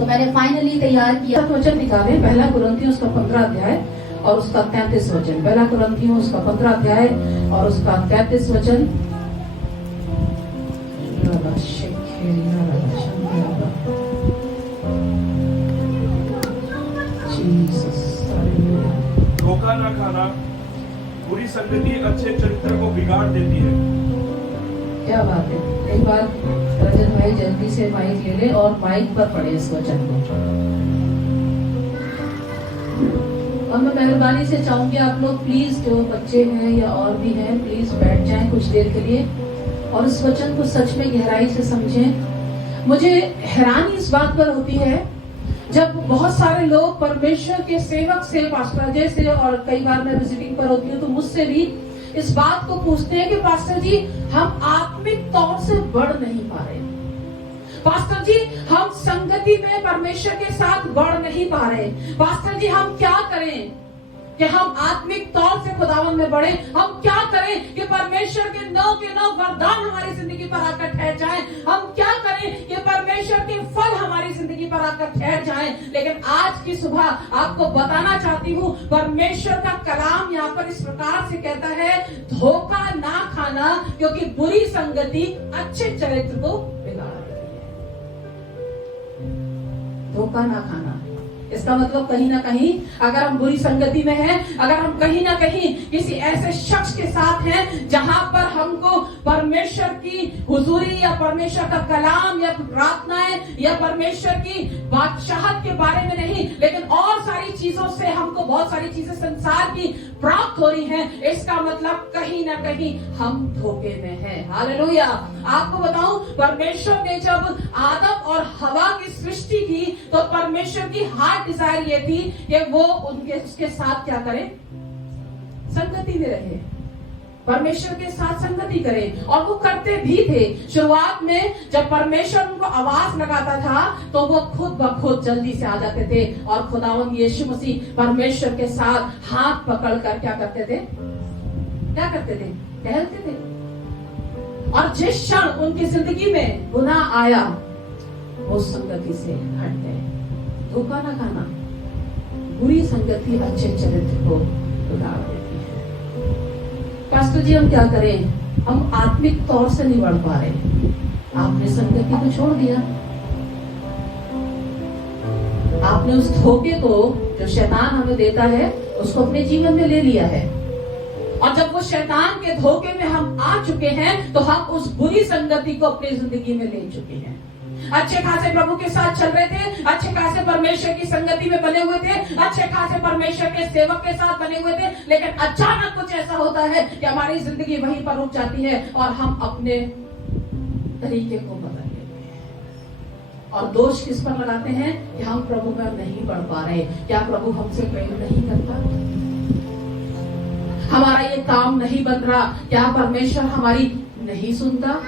तो मैंने फाइनली तैयार किया वचन निकाले, पहला कुरिन्थियों उसका 15 अध्याय और उसका 33 वचन। पहला कुरिन्थियों उसका 15 अध्याय और उसका 33 वचन। धोखा न खाना, बुरी संगति अच्छे चरित्र को बिगाड़ देती है। क्या बात है। एक बार रजत भाई जल्दी से माइक ले ले और माइक पर पढ़े इस वचन को। और मैं मेहरबानी से चाहूंगी आप लोग प्लीज, जो बच्चे हैं या और भी हैं, प्लीज बैठ जाएं कुछ देर के लिए और इस वचन को सच में गहराई से समझें। मुझे हैरानी इस बात पर होती है जब बहुत सारे लोग परमेश्वर के सेवक से, पास्टर अजय से, और कई बार मैं विजिटिंग पर होती हूँ तो मुझसे भी इस बात को पूछते हैं कि पास्टर जी हम आत्मिक तौर से बढ़ नहीं पा रहे, पास्टर जी हम संगति में परमेश्वर के साथ बढ़ नहीं पा रहे, पास्टर जी हम क्या करें कि हम आत्मिक तौर से खुदावन में बढ़े, हम क्या करें कि परमेश्वर के 9 के 9 वरदान हमारी जिंदगी पर आकर ठहर जाएं, हम क्या करें कि परमेश्वर के फल हमारी जिंदगी पर आकर ठहर जाएं। लेकिन आज की सुबह आपको बताना चाहती हूँ, परमेश्वर का कलाम यहाँ पर इस प्रकार से कहता है, धोखा ना खाना क्योंकि बुरी संगति अच्छे चरित्र को बिगाड़ देती है। धोखा ना खाना, इसका मतलब कहीं ना कहीं अगर हम बुरी संगति में हैं, अगर हम कहीं ना कहीं किसी ऐसे शख्स के साथ हैं जहां पर हमको परमेश्वर की हुजूरी या परमेश्वर का कलाम या प्रार्थनाएं या परमेश्वर की बादशाहत के बारे में नहीं, लेकिन और सारी चीजों से हमको बहुत सारी चीजें संसार की प्राप्त हो रही हैं, इसका मतलब कहीं ना कहीं हम धोखे में हैं। हालेलुया। आपको बताऊं, परमेश्वर ने जब आदम और हवा की सृष्टि की तो परमेश्वर की हार्ट डिजायर ये थी कि वो उसके साथ क्या करें, संगति में रहे, परमेश्वर के साथ संगति करें। और वो करते भी थे। शुरुआत में जब परमेश्वर उनको आवाज लगाता था तो वो खुद ब खुद जल्दी से आ जाते थे और खुदावंद यीशु मसीह परमेश्वर के साथ हाथ पकड़कर क्या करते थे, टहलते थे। और जिस क्षण उनकी जिंदगी में गुनाह आया वो संगति से हट गए। धोखा ना खाना, बुरी संगति अच्छे चरित्र को बिगाड़ देती है। पास्टर जी हम क्या करें, हम आत्मिक तौर से नहीं बढ़ पा रहे, आपने संगति को छोड़ दिया, आपने उस धोखे को जो शैतान हमें देता है उसको अपने जीवन में ले लिया है। और जब वो शैतान के धोखे में हम आ चुके हैं तो हम उस बुरी संगति को अपनी जिंदगी में ले चुके हैं। अच्छे खासे प्रभु के साथ चल रहे थे, अच्छे खासे परमेश्वर की संगति में बने हुए थे, अच्छे खासे परमेश्वर के सेवक के साथ बने हुए थे, लेकिन अचानक कुछ ऐसा होता है कि हमारी जिंदगी वहीं पर रुक जाती है और हम अपने तरीके को बदल लेते हैं। और दोष किस पर लगाते हैं कि हम प्रभु में नहीं बढ़ पा रहे। क्या प्रभु हमसे प्रेम नहीं करता? हमारा ये काम नहीं बन रहा, क्या परमेश्वर हमारी नहीं सुनता?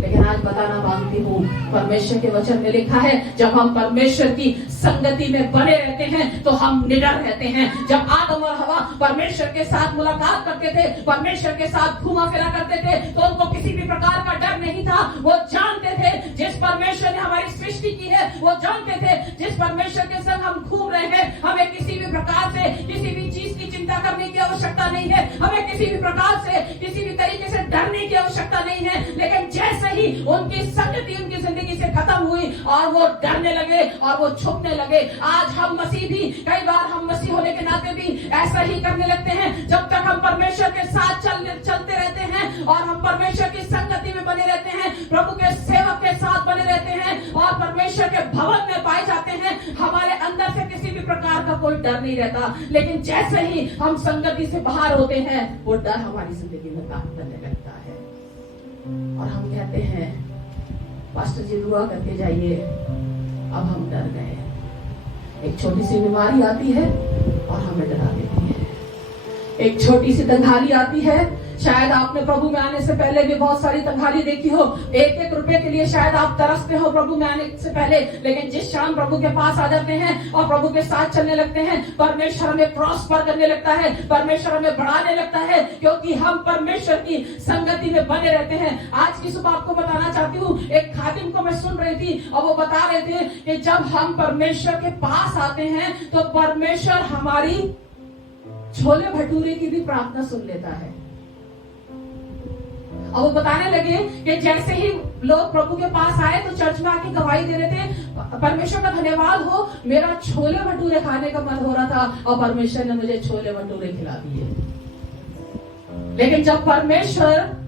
लेकिन आज बताना मांगती हूँ, परमेश्वर के वचन में लिखा है, जब हम परमेश्वर की संगति में बने रहते हैं तो हम निडर रहते हैं। जब आदम और हवा परमेश्वर के साथ मुलाकात करते थे, परमेश्वर के साथ घूमा फिरा करते थे, तो उनको किसी भी प्रकार का डर नहीं था। वो जानते थे जिस परमेश्वर ने हमारी सृष्टि की है, वो जानते थे जिस परमेश्वर के संग हम घूम रहे हैं, हमें किसी भी प्रकार से किसी भी चीज की चिंता करने की आवश्यकता नहीं है, हमें किसी भी प्रकार से किसी भी तरीके से डरने की आवश्यकता नहीं है। लेकिन जैसे ही उनकी संगति उनकी जिंदगी से खत्म हुई और वो डरने लगे और वो छुपने लगे। आज हम मसीह भी, कई बार हम मसीह होने के नाते भी ऐसा ही करने लगते हैं। जब तक हम परमेश्वर के साथ चलते रहते हैं और हम परमेश्वर की संगति में बने रहते हैं, प्रभु के सेवक के साथ बने रहते हैं और परमेश्वर के भवन में पाए जाते हैं, हमारे अंदर से किसी भी प्रकार का कोई डर नहीं रहता। लेकिन जैसे ही हम संगति से बाहर होते हैं वो डर हमारी जिंदगी में काम करने लगता है और हम कहते हैं, पास्टर जी दुआ करके जाइए, अब हम डर गए। एक छोटी सी बीमारी आती है और हमें डरा देती है। एक छोटी सी तंगाली आती है। शायद आपने प्रभु में आने से पहले भी बहुत सारी तंगाली देखी हो। एक एक रुपए के लिए शायद आप तरसते हो प्रभु में आने से पहले, लेकिन जिस शाम प्रभु के पास आ जाते हैं और प्रभु के साथ चलने लगते हैं, परमेश्वर हमें प्रॉस्पर करने लगता है, परमेश्वर हमें बढ़ाने लगता है, क्योंकि हम परमेश्वर की संगति में बने रहते हैं। आज की सुबह आपको बताना चाहती हूँ, एक खादिम को मैं सुन रही थी और वो बता रहे थे कि जब हम परमेश्वर के पास आते हैं तो परमेश्वर हमारी छोले भटूरे की भी प्रार्थना सुन लेता है। और वो बताने लगे कि जैसे ही लोग प्रभु के पास आए तो चर्च में आके गवाही दे रहे थे, परमेश्वर का धन्यवाद हो, मेरा छोले भटूरे खाने का मन हो रहा था और परमेश्वर ने मुझे छोले भटूरे खिला दिए। लेकिन जब परमेश्वर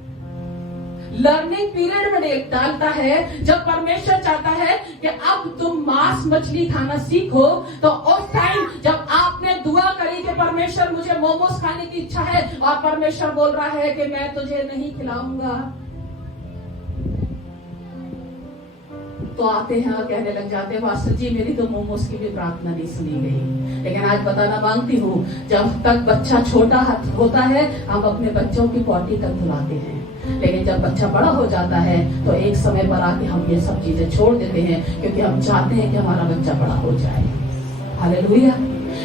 लर्निंग पीरियड में डालता है, जब परमेश्वर चाहता है कि अब तुम मांस मछली खाना सीखो, तो उस टाइम जब आपने दुआ करी कि परमेश्वर मुझे मोमोज खाने की इच्छा है और परमेश्वर बोल रहा है कि मैं तुझे नहीं खिलाऊंगा, तो आते हैं और कहने लग जाते हैं मास्टर जी मेरी तो मोमोज की भी प्रार्थना नहीं सुनी गई। लेकिन आज बताना मांगती हूँ, जब तक बच्चा छोटा होता है हम अपने बच्चों की पॉटी तक धुलाते हैं, लेकिन जब बच्चा बड़ा हो जाता है तो एक समय पर आके हम ये सब चीजें छोड़ देते हैं, क्योंकि हम चाहते हैं कि हमारा बच्चा बड़ा हो जाए। हालेलुया।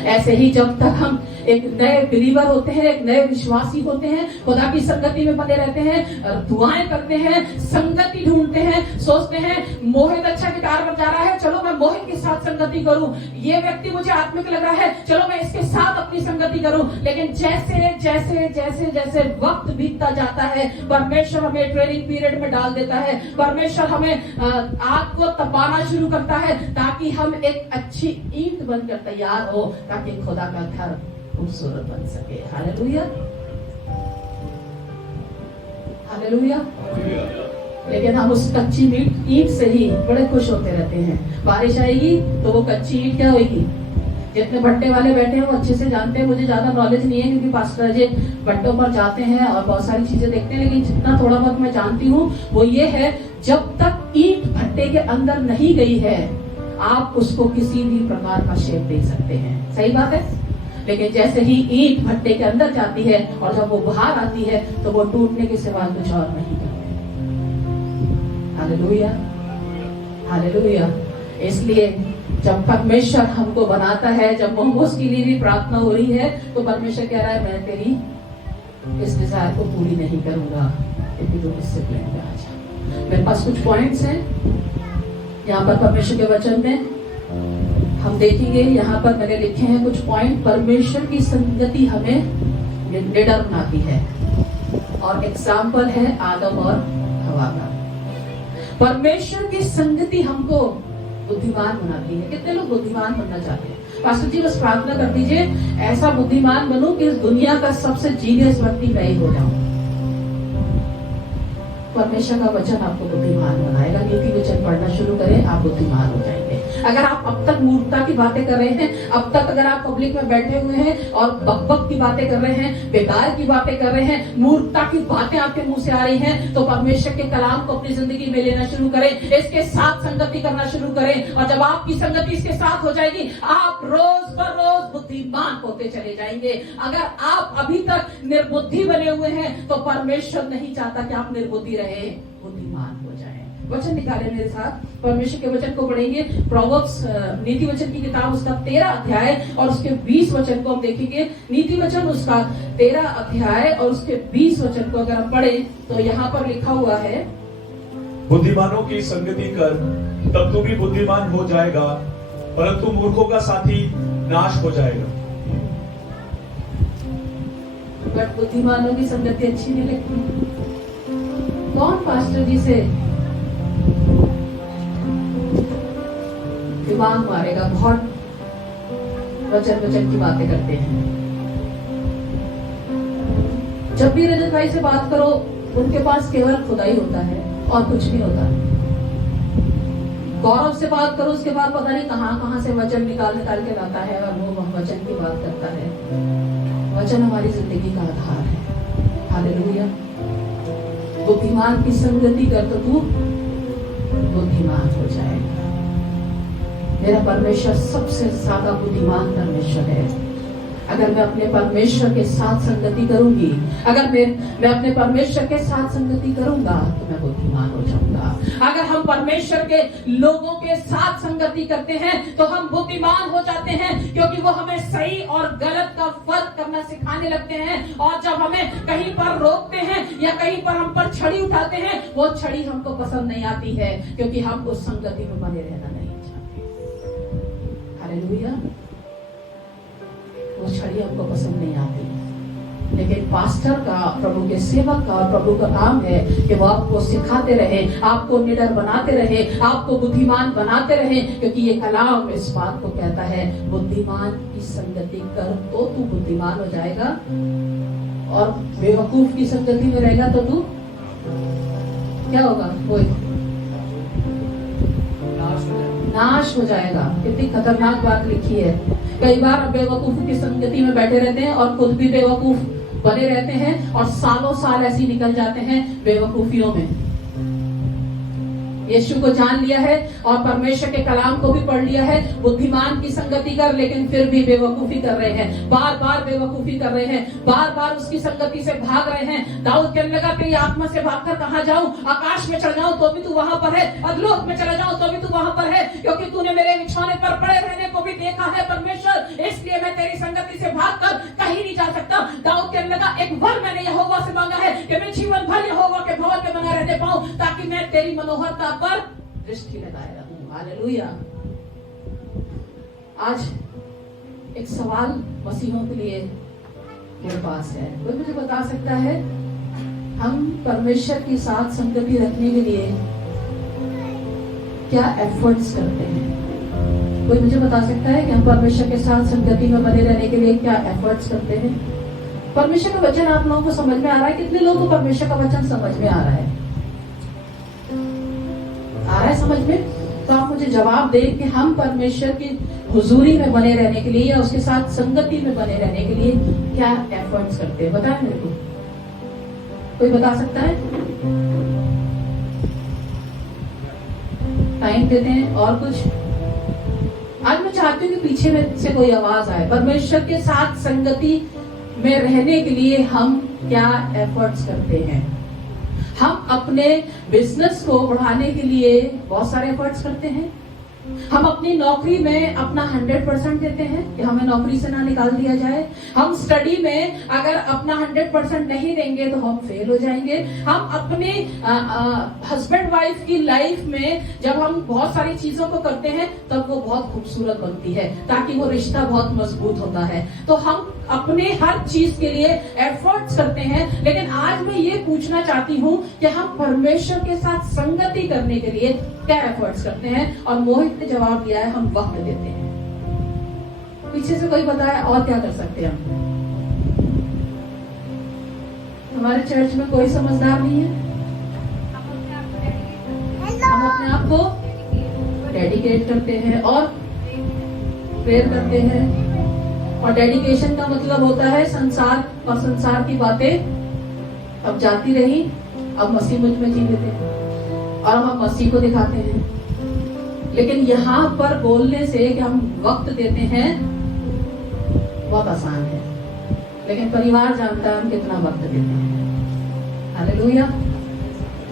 ऐसे ही जब तक हम एक नए बिलीवर होते हैं, एक नए विश्वासी होते हैं, खुदा की संगति में बने रहते हैं, दुआएं करते हैं, संगति ढूंढते हैं, सोचते हैं मोहित अच्छा गिटार बजा रहा है, चलो मैं मोहित के साथ संगति करूं, ये व्यक्ति मुझे आत्मिक लग रहा है, चलो मैं इसके साथ अपनी संगति करूं। लेकिन जैसे जैसे जैसे जैसे वक्त बीतता जाता है, परमेश्वर हमें ट्रेनिंग पीरियड में डाल देता है, परमेश्वर हमें आग को तपाना शुरू करता है, ताकि हम एक अच्छी ईंट बनकर तैयार हो, ताकि खुदा का घर खूबसूरत बन सके। Hallelujah, hallelujah. लेकिन हम उस कच्ची ईंट से ही बड़े खुश होते रहते हैं। बारिश आएगी तो वो कच्ची ईंट क्या होगी? जितने भट्टे वाले बैठे हैं वो अच्छे से जानते हैं, मुझे ज्यादा नॉलेज नहीं है क्योंकि पास्टर जी भट्टों पर जाते हैं और बहुत सारी चीजें देखते हैं, लेकिन जितना थोड़ा बहुत मैं जानती हूँ वो ये है, जब तक ईंट भट्टे के अंदर नहीं गई है आप उसको किसी भी प्रकार का शेप दे सकते हैं। सही बात है। लेकिन जैसे ही ईंट भट्टे के अंदर जाती है और जब वो बाहर आती है तो वो टूटने के सिवा कुछ और नहीं करती। Hallelujah, hallelujah. इसलिए जब परमेश्वर हमको बनाता है, जब मोमोज के लिए भी प्रार्थना हो रही है, तो परमेश्वर कह रहा है मैं तेरी इस डिजायर को पूरी नहीं करूंगा, क्योंकि तू डिसिप्लिन में आ जा। मेरे पास कुछ पॉइंट्स हैं यहाँ पर परमेश्वर के वचन में हम देखेंगे। यहाँ पर मैंने लिखे हैं कुछ पॉइंट। परमेश्वर की संगति हमें निडर बनाती है, और एग्जाम्पल है आदम और हवा का। परमेश्वर की संगति हमको बुद्धिमान बनाती है। कितने लोग बुद्धिमान बनना चाहते हैं? पास्टर जी बस प्रार्थना कर दीजिए ऐसा बुद्धिमान बनूं कि इस दुनिया का सबसे जीनियस व्यक्ति मैं ही हो जाऊं। परमेश्वर का वचन आपको बुद्धिमान बनाएगा। नीति वचन पढ़ना शुरू करें, आप बुद्धिमान हो जाएंगे। अगर आप अब तक मूर्खता की बातें कर रहे हैं, अब तक अगर आप पब्लिक में बैठे हुए हैं और बकबक की बातें कर रहे हैं, बेकार की बातें कर रहे हैं, मूर्खता की बातें आपके मुंह से आ रही हैं, तो परमेश्वर के कलाम को अपनी जिंदगी में लेना शुरू करें, इसके साथ संगति करना शुरू करें, और जब आपकी संगति इसके साथ हो जाएगी आप रोज बरोज बुद्धिमान होते चले जाएंगे। अगर आप अभी तक निर्बुद्धि बने हुए हैं तो परमेश्वर नहीं चाहता कि आप निर्बुद्धि रहे, बुद्धिमान हो जाए। वचन निकाले मेरे साथ, परमेश्वर के वचन को पढ़ेंगे। प्रोवर्ब्स नीति वचन की किताब उसका 13 अध्याय और उसके 20 वचन को हम देखेंगे। नीति वचन उसका 13 अध्याय और उसके 20 वचन को अगर हम पढ़े तो यहाँ पर लिखा हुआ है, बुद्धिमानों की संगति कर तब तू भी बुद्धिमान हो जाएगा, परंतु मूर्खों का साथी नाश हो जाएगा। बट बुद्धिमानों की संगति अच्छी नहीं लगती। कौन पास्टर जी से दिमाग मारेगा? बहुत वचन वचन की बातें करते हैं। जब भी रजत भाई से बात करो उनके पास केवल खुदा ही होता है और कुछ नहीं होता। गौरव से बात करो उसके बाद पता नहीं कहां कहां से वचन निकाल के लाता है और वो वचन की बात करता है। वचन हमारी जिंदगी का आधार है। हालेलुया। बुद्धिमान की संगति कर तो तू बुद्धिमान हो जाएगा। मेरा परमेश्वर सबसे ज्यादा बुद्धिमान परमेश्वर है। अगर मैं अपने परमेश्वर के साथ संगति करूंगी, अगर मैं अपने परमेश्वर के साथ संगति करूंगा तो मैं बुद्धिमान हो जाऊंगा। अगर हम परमेश्वर के लोगों के साथ संगति करते हैं तो हम बुद्धिमान हो जाते हैं, क्योंकि वो हमें सही और गलत का फर्क करना सिखाने लगते हैं। और जब हमें कहीं पर रोकते हैं या कहीं पर हम पर छड़ी उठाते हैं, वो छड़ी हमको पसंद नहीं आती है, क्योंकि हम उस संगति में बने रहना नहीं चाहते। हालेलुया। वो छड़ी हमको पसंद नहीं आती, लेकिन पास्टर का, प्रभु के सेवक का और प्रभु का काम है कि वो आपको सिखाते रहे, आपको निडर बनाते रहे, आपको बुद्धिमान बनाते रहे, क्योंकि ये कलाम इस बात को कहता है, बुद्धिमान की संगति कर तो तू बुद्धिमान हो जाएगा, और बेवकूफ की संगति में रहेगा तो तू क्या होगा? कोई नाश हो जाएगा। कितनी खतरनाक बात लिखी है। कई बार हम बेवकूफ की संगति में बैठे रहते हैं और खुद भी बेवकूफ बने रहते हैं, और सालों साल ऐसे ही निकल जाते हैं बेवकूफियों में। यीशु को जान लिया है और परमेश्वर के कलाम को भी पढ़ लिया है, बुद्धिमान की संगति कर, लेकिन फिर भी बेवकूफी कर रहे हैं, बार बार बेवकूफी कर रहे हैं, बार बार उसकी संगति से भाग रहे हैं। दाऊद कहने लगा, तेरी आत्मा से भागकर कहां जाऊं? आकाश में चढ़ जाऊं तो भी तू वहां पर है, अधलोक में चला जाऊं तो भी तू वहां पर है, क्योंकि तूने मेरे बिछौने पर पड़े रहने को भी देखा है परमेश्वर, इसलिए मैं तेरी संगति से भागकर कहीं नहीं जा सकता। दाऊद कहने लगा, एक वर मैंने यहोवा से मांगा है कि मैं जीवन भर यहोवा के भवन में बना रहने पाऊं, ताकि मैं तेरी मनोहरता पर दृष्टि लगाए रहूं। हालेलुया। आज एक सवाल मसीहों के लिए मेरे पास है। कोई मुझे बता सकता है, हम परमेश्वर के साथ संगति रखने के लिए क्या एफर्ट्स करते हैं? कोई मुझे बता सकता है कि हम परमेश्वर के साथ संगति में बने रहने के लिए क्या एफर्ट्स करते हैं? परमेश्वर का वचन आप लोगों को समझ में आ रहा है? कितने लोगों को परमेश्वर का वचन समझ में आ रहा है? आ रहा है समझ में? तो आप मुझे जवाब दें कि हम परमेश्वर की हुजूरी में बने रहने के लिए या उसके साथ संगति में बने रहने के लिए क्या एफर्ट्स करते हैं? बताएं मेरे को, कोई बता सकता है? टाइम देते हैं। और कुछ? आज मैं चाहती हूँ कि पीछे में से कोई आवाज आए। परमेश्वर के साथ संगति में रहने के लिए हम क्या एफर्ट्स करते हैं? हम अपने बिजनेस को बढ़ाने के लिए बहुत सारे एफर्ट्स करते हैं। हम अपनी नौकरी में अपना 100% देते हैं कि हमें नौकरी से ना निकाल दिया जाए। हम स्टडी में अगर अपना 100% नहीं देंगे तो हम फेल हो जाएंगे। हम अपने हस्बैंड वाइफ की लाइफ में जब हम बहुत सारी चीजों को करते हैं तब वो बहुत खूबसूरत बनती है, ताकि वो रिश्ता बहुत मजबूत होता है। तो हम अपने हर चीज के लिए एफर्ट्स करते हैं। लेकिन आज मैं ये पूछना चाहती हूँ कि हम परमेश्वर के साथ संगति करने के लिए क्या एफर्ट्स करते हैं? और मोहित ने जवाब दिया है, हम वक्त देते हैं। पीछे से कोई बताया और क्या कर सकते हैं हम? हमारे चर्च में कोई समझदार नहीं है। हम अपने आप को डेडिकेट करते हैं और प्रेयर करते हैं। और डेडिकेशन का मतलब होता है संसार और संसार की बातें अब जाती रही, अब मसीह मुझ में जी लेते हैं और हम मसीह को दिखाते हैं। लेकिन यहाँ पर बोलने से कि हम वक्त देते हैं बहुत आसान है, लेकिन परिवार जानता है हम कितना वक्त देते हैं। हालेलुया।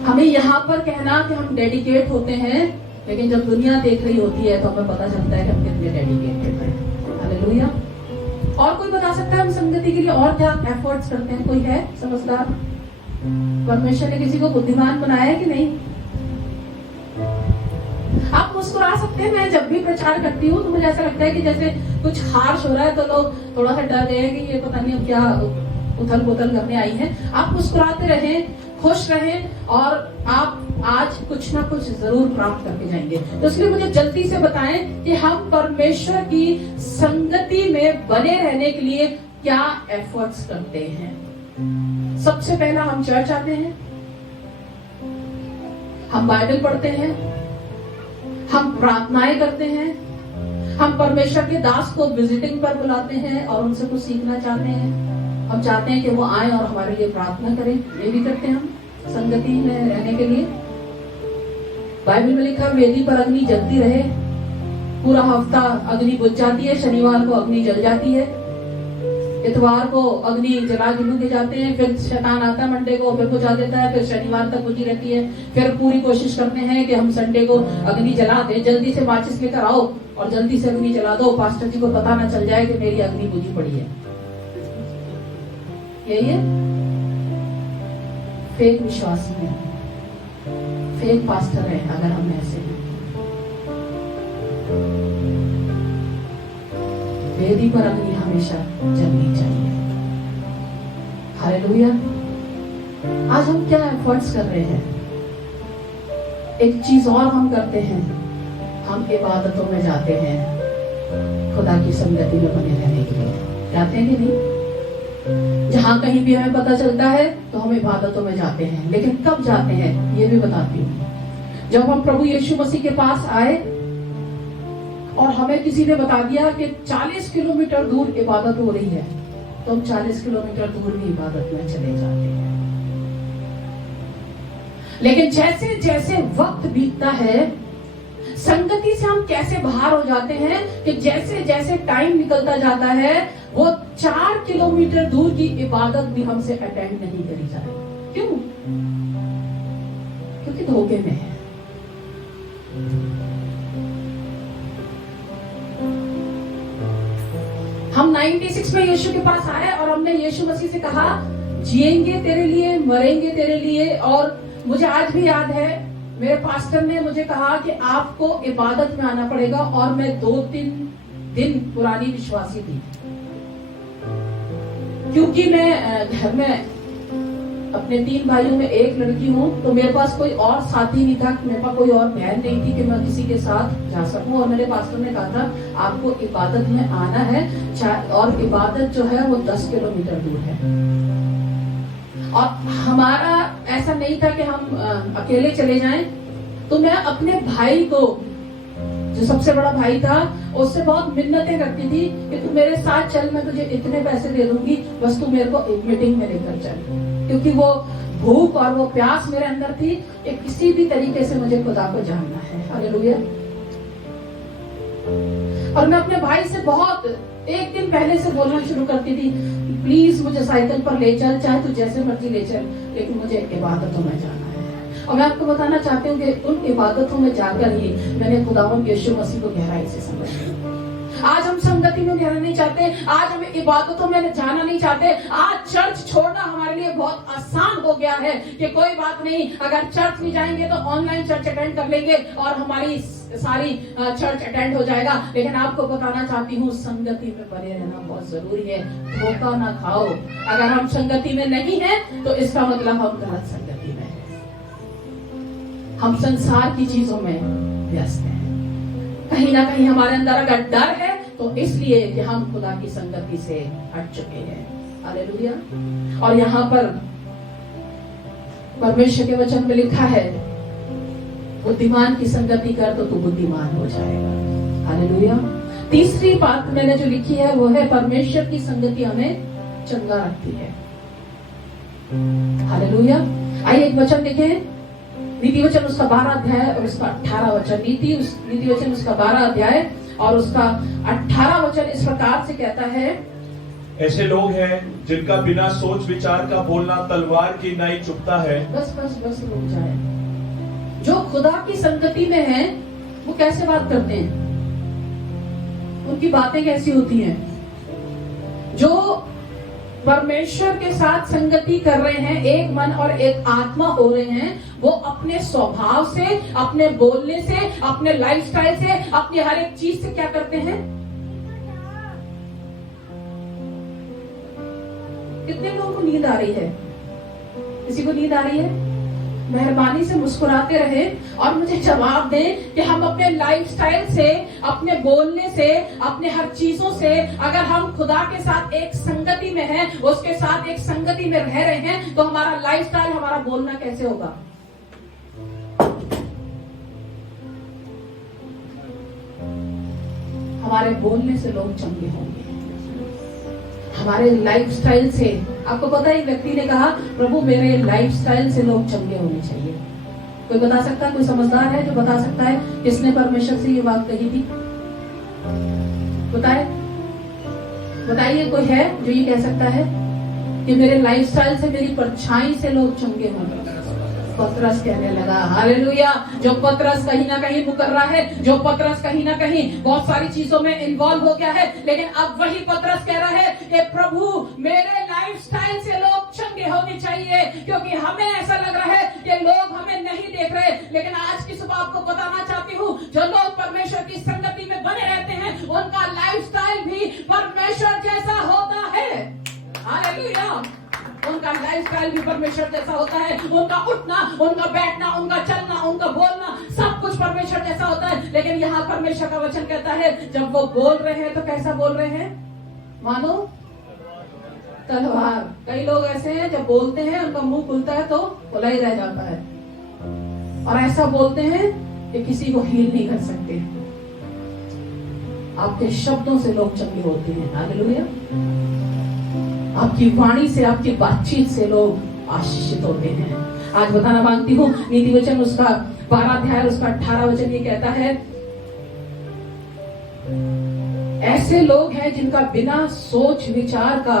हमें यहाँ पर कहना कि हम डेडिकेट होते हैं, लेकिन जब दुनिया देख रही होती है तो हमें पता चलता है कि हम कितने डेडिकेटेड हैं। हालेलुया। और कोई बता सकता है हम संगति के लिए और क्या एफर्ट्स करते हैं? कोई है समझदार? परमेश्वर ने किसी को बुद्धिमान बनाया है कि नहीं? आप मुस्कुरा सकते हैं। मैं जब भी प्रचार करती हूँ तो मुझे ऐसा लगता है कि जैसे कुछ हार्श हो रहा है तो लोग थोड़ा सा डर गए कि ये पता नहीं अब क्या उथल पुथल करने आई है। आप मुस्कुराते रहें, खुश रहें और आप आज कुछ ना कुछ जरूर प्राप्त करके जाएंगे। तो इसलिए मुझे जल्दी से बताएं कि हम परमेश्वर की संगति में बने रहने के लिए क्या एफर्ट्स करते हैं। सबसे पहला हम चर्च आते हैं, हम बाइबल पढ़ते हैं, हम प्रार्थनाएं करते हैं, हम परमेश्वर के दास को विजिटिंग पर बुलाते हैं और उनसे कुछ सीखना चाहते हैं। हम चाहते हैं कि वो आए और हमारे लिए प्रार्थना करें। ये भी करते हैं हम संगति में रहने के लिए। बाइबल में लिखा वेदी पर अग्नि जलती रहे। पूरा हफ्ता अग्नि बुझ जाती है, शनिवार को अग्नि जल जाती है। इतवार को अग्नि जला जलू के जाते हैं, फिर शैतान आता है मंडे को, फिर बुझा देता है, फिर शनिवार तक बुझी रहती है, फिर पूरी कोशिश करते हैं कि हम संडे को अग्नि जला दें, जल्दी से माचिस लेकर आओ और जल्दी से अग्नि जला दो, पास्टर जी को पता ना चल जाए कि मेरी अग्नि बुझी पड़ी है। यही है फेक विश्वासी है, फेक पास्टर है अगर हम ऐसे हैं। वेदी पर अग्नि हमेशा जलनी चाहिए। हालेलुया। आज हम क्या एफर्ट्स कर रहे हैं? एक चीज और हम करते हैं, हम इबादतों में जाते हैं खुदा की संगति में बने रहने के लिए। जाते हैं कि नहीं? जहां कहीं भी हमें पता चलता है तो हम इबादतों में जाते हैं, लेकिन कब जाते हैं ये भी बताती हूँ। जब हम प्रभु यीशु मसीह के पास आए और हमें किसी ने बता दिया कि 40 किलोमीटर दूर इबादत हो रही है, तो हम 40 किलोमीटर दूर भी इबादत में चले जाते हैं। लेकिन जैसे जैसे वक्त बीतता है, संगति से हम कैसे बाहर हो जाते हैं कि जैसे जैसे टाइम निकलता जाता है, वो 4 किलोमीटर दूर की इबादत भी हमसे अटेंड नहीं करी जाए। क्यों? क्योंकि धोखे में है। हम 96 में यीशु के पास आए और हमने यीशु मसीह से कहा, जिएंगे तेरे लिए, मरेंगे तेरे लिए। और मुझे आज भी याद है, मेरे पास्टर ने मुझे कहा कि आपको इबादत में आना पड़ेगा, और मैं 2-3 दिन पुरानी विश्वासी थी, क्योंकि मैं घर में अपने 3 भाइयों में एक लड़की हूँ, तो मेरे पास कोई और साथी नहीं था, मेरे पास कोई और बहन नहीं थी कि मैं किसी के साथ जा सकूं। और मेरे पास्टर ने कहा था आपको इबादत में आना है, और इबादत जो है वो 10 किलोमीटर दूर है। और हमारा ऐसा नहीं था कि हम अकेले चले जाएं, तो मैं अपने भाई को, जो सबसे बड़ा भाई था, उससे बहुत मिन्नतें करती थी कि तू मेरे साथ चल, मैं तुझे इतने पैसे दे दूंगी, बस तू मेरे को एक मीटिंग में लेकर चल। क्योंकि वो भूख और वो प्यास मेरे अंदर थी कि किसी भी तरीके से मुझे खुदा को जानना है। हालेलुया। और मैं अपने भाई से बहुत एक दिन पहले से बोलना शुरू करती थी, प्लीज मुझे साइकिल पर ले चल, चाहे तू जैसे मर्जी ले चल, लेकिन मुझे इबादतों में जाना है। और मैं आपको बताना चाहती हूँ कि उन इबादतों में जाकर ही मैंने खुदावंद यीशु मसीह को गहराई से समझा। आज हम संगति में रहना नहीं चाहते, आज हम इबादतों में जाना नहीं चाहते। आज चर्च छोड़ना हमारे लिए बहुत आसान हो गया है कि कोई बात नहीं, अगर चर्च नहीं जाएंगे तो ऑनलाइन चर्च अटेंड कर लेंगे और हमारी सारी चर्च अटेंड हो जाएगा। लेकिन आपको बताना चाहती हूँ, संगति में बने रहना बहुत जरूरी है। धोखा ना खाओ। अगर हम संगति में नहीं है तो इसका मतलब हम गलत संगति में हैं। हम संसार की चीजों में व्यस्त हैं। कहीं ना कहीं हमारे अंदर अगर डर है तो इसलिए कि हम खुदा की संगति से हट चुके हैं। हालेलुया। और यहाँ पर परमेश्वर के वचन में लिखा है, बुद्धिमान की संगति कर तो तू बुद्धिमान हो जाएगा। हालेलुया। तीसरी बात मैंने जो लिखी है वो है, परमेश्वर की संगति हमें चंगा रखती है। हालेलुया। आइए एक वचन देखें, नीति वचन उसका 12 अध्याय और उसका 18 वचन। नीति वचन उसका 12 अध्याय और उसका 18 वचन इस प्रकार से कहता है, ऐसे लोग हैं जिनका बिना सोच विचार का बोलना तलवार की नाई चुभता है। बस रुक जाए। जो खुदा की संगति में है वो कैसे बात करते हैं, उनकी बातें कैसी होती हैं? जो परमेश्वर के साथ संगति कर रहे हैं, एक मन और एक आत्मा हो रहे हैं, वो अपने स्वभाव से, अपने बोलने से, अपने लाइफस्टाइल से, अपनी हर एक चीज से क्या करते हैं? कितने लोगों को नींद आ रही है? किसी को नींद आ रही है? मेहरबानी से मुस्कुराते रहे और मुझे जवाब दें कि हम अपने लाइफस्टाइल से, अपने बोलने से, अपने हर चीजों से, अगर हम खुदा के साथ एक संगति में हैं, उसके साथ एक संगति में रह रहे हैं, तो हमारा लाइफस्टाइल, हमारा बोलना कैसे होगा? हमारे बोलने से लोग चंगे होंगे, हमारे लाइफस्टाइल से। आपको पता है, एक व्यक्ति ने कहा, प्रभु मेरे लाइफस्टाइल से लोग चंगे होने चाहिए। कोई बता सकता है? कोई समझदार है जो बता सकता है किसने परमेश्वर से ये बात कही थी? बताए। बताइए कोई है जो ये कह सकता है कि मेरे लाइफस्टाइल से, मेरी परछाई से लोग चंगे होंगे? पतरस कहने लगा, हालेलुया। जो पतरस कहीं ना कहीं मुकर रहा है, जो पतरस कहीं ना कहीं बहुत सारी चीजों में इन्वॉल्व हो गया है, लेकिन अब वही पतरस कह रहा है कि प्रभु मेरे लाइफस्टाइल से लोग चंगे होने चाहिए, क्योंकि हमें ऐसा लग रहा है कि लोग हमें नहीं देख रहे। लेकिन आज की सुबह आपको बताना चाहती हूँ, जो लोग परमेश्वर की संगति में बने रहते हैं, उनका लाइफस्टाइल भी परमेश्वर जैसा होता है। हालेलुया। उनका लाइफस्टाइल भी परमेश्वर जैसा होता है। उनका उठना, उनका बैठना, उनका चलना, उनका बोलना, सब कुछ परमेश्वर जैसा होता है। लेकिन यहाँ परमेश्वर का वचन कहता है, जब वो बोल रहे हैं तो कैसा बोल रहे हैं? मानो तलवार। कई लोग ऐसे हैं, जब बोलते हैं उनका मुंह खुलता है तो खुला ही रह जाता है, और ऐसा बोलते हैं कि किसी को हील नहीं कर सकते। आपके शब्दों से लोग चंगे होते हैं। हालेलुया। आपकी वाणी से, आपकी बातचीत से लोग आशीषित होते हैं। आज बताना मांगती हूँ, नीति वचन उसका 12 अध्याय उसका 18 वचन ये कहता है, ऐसे लोग हैं जिनका बिना सोच विचार का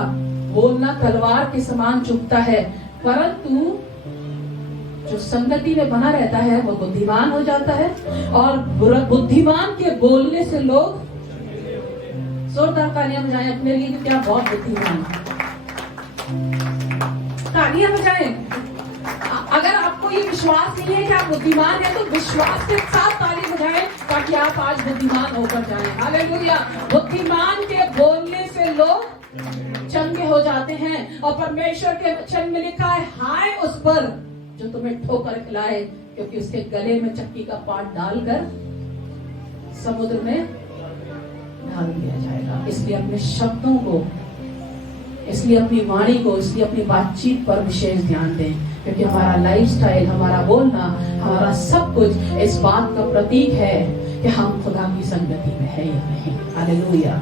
बोलना तलवार के समान चुभता है, परंतु जो संगति में बना रहता है वो बुद्धिमान हो जाता है, और बुद्धिमान के बोलने से लोग जोरदार तालियां बजाएं अपने लिए, क्या बहुत बुद्धिमान। तालियां बजाएं। अगर आपको ये विश्वास नहीं है कि आप बुद्धिमान हैं, तो विश्वास के साथ ताली बजाएं, ताकि आप आज बुद्धिमान होकर जाएं। हालेलुया। बुद्धिमान के बोलने से लोग चंगे हो जाते हैं, और परमेश्वर के वचन में लिखा है, हाय उस पर जो तुम्हें ठोकर खिलाए, क्योंकि उसके गले में चक्की का पाट डालकर समुद्र में डाल दिया जाएगा। इसलिए अपने शब्दों को, इसलिए अपनी वाणी को, इसलिए अपनी बातचीत पर विशेष ध्यान दें, क्योंकि हमारा लाइफस्टाइल, हमारा बोलना, हमारा सब कुछ इस बात का प्रतीक है कि हम खुदा की संगति में है या नहीं। हालेलुया।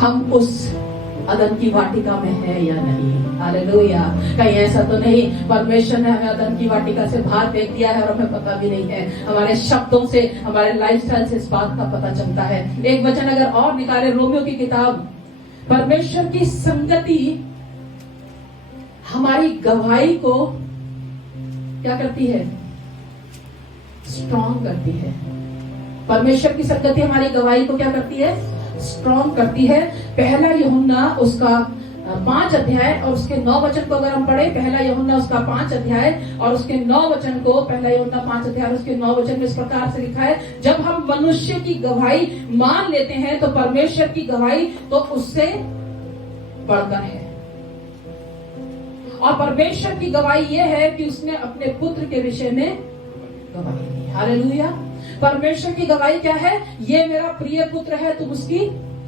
हम उस अदन की वाटिका में है या नहीं। हालेलुया। कहीं ऐसा तो नहीं परमेश्वर ने हमें अदन की वाटिका से बाहर फेंक दिया है और हमें पता भी नहीं है। हमारे शब्दों से, हमारे लाइफस्टाइल से इस बात का पता चलता है। एक वचन अगर और निकाले, रोमियो की किताब, परमेश्वर की संगति हमारी गवाही को क्या करती है? स्ट्रॉन्ग करती है। परमेश्वर की संगति हमारी गवाही को क्या करती है? स्ट्रॉन्ग करती है। पहला यूहन्ना उसका 5 अध्याय और उसके 9 वचन को अगर हम पढ़े, पहला यूहन्ना उसका 5 अध्याय और उसके 9 वचन को, पहला यूहन्ना 5 अध्याय और उसके 9 वचन में इस प्रकार से लिखा है, जब हम मनुष्य की गवाही मान लेते हैं तो परमेश्वर की गवाही तो उससे बढ़कर है। और परमेश्वर की गवाही यह है कि उसने अपने पुत्र के विषय में गवाही दी। हालेलुया। परमेश्वर की गवाही क्या है? ये मेरा प्रिय पुत्र है, तुम उसकी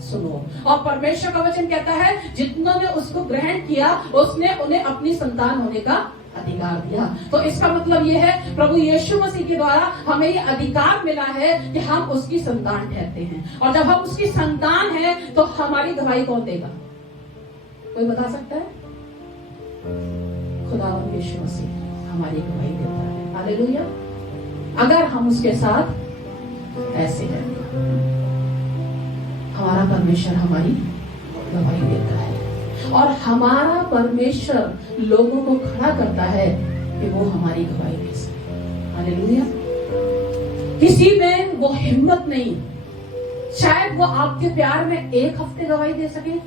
सुनो। और परमेश्वर का वचन कहता है, जितनों उसको ग्रहण किया उसने उन्हें अपनी संतान होने का अधिकार दिया। तो इसका मतलब यह है, प्रभु यीशु मसीह के द्वारा हमें ये अधिकार मिला है कि हम उसकी संतान ठहरते हैं। और जब हम उसकी संतान हैं तो हमारी गवाही कौन देगा? कोई बता सकता है? खुदावंद यीशु मसीह हमारी गवाही देता है। हालेलुया। अगर हम उसके साथ ऐसे हैं, हमारा परमेश्वर हमारी गवाही देता है, और हमारा परमेश्वर लोगों को खड़ा करता है कि वो हमारी गवाही दे सके। हालेलुया। किसी में वो हिम्मत नहीं, शायद वो आपके प्यार में 1 हफ्ते गवाही दे सके,